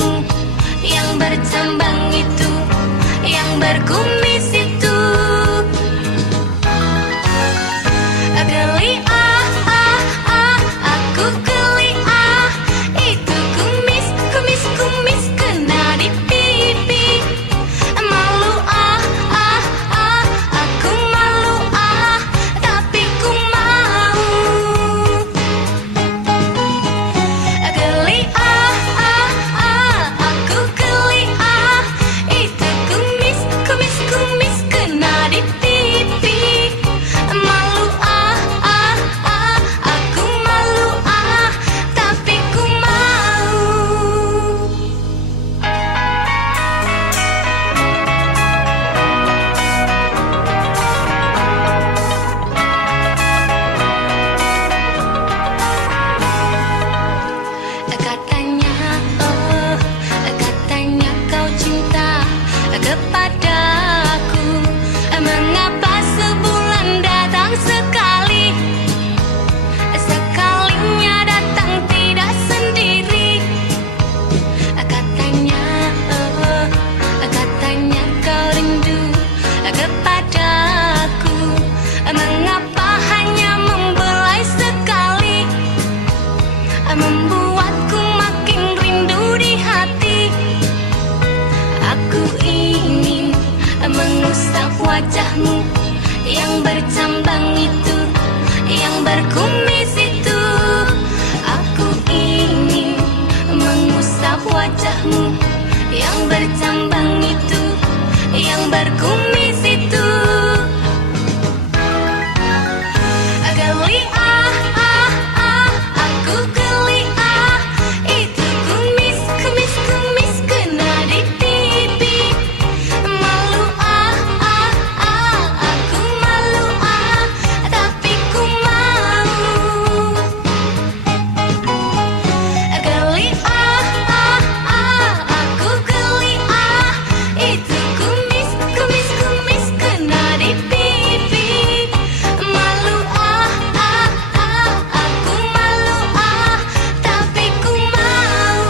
wajahmu yang bercambang itu, yang berkumis itu. Geli aku geli itu kumis, kumis, kumis kena di pipi. Malu aku malu tapi ku mau. Geli aku geli itu kumis, kumis, kumis kena di pipi. Malu aku malu tapi ku mau. Katanya kau cinta kepadaku. Mengapa sebulan datang sekali? Sekalinya datang tidak sendiri. Katanya kau rindu kepadaku. Mengapa hanya membelai sekali, membuatku makin rindu di hati. Aku ingin mengusap wajahmu yang bercambang itu, yang berkumis itu. Aku ingin mengusap wajahmu yang bercambang itu, yang berkumis itu. Geli aku geli itu kumis, kumis, kumis kena di pipi. Malu aku malu tapi ku mau. Geli aku geli itu kumis, kumis, kumis kena di pipi. Malu aku malu tapi ku mau.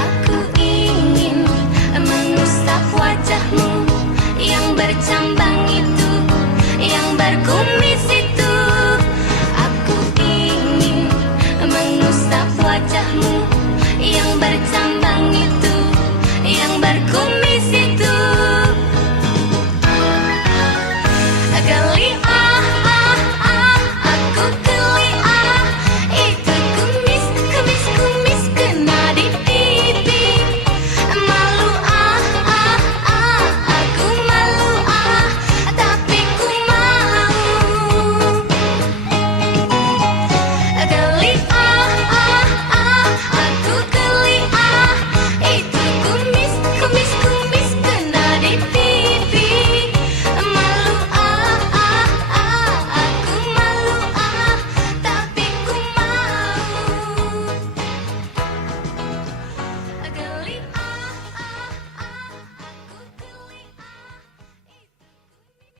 Aku ingin mengusap wajahmu yang bercambang itu, yang berkumis itu. Aku ingin mengusap wajahmu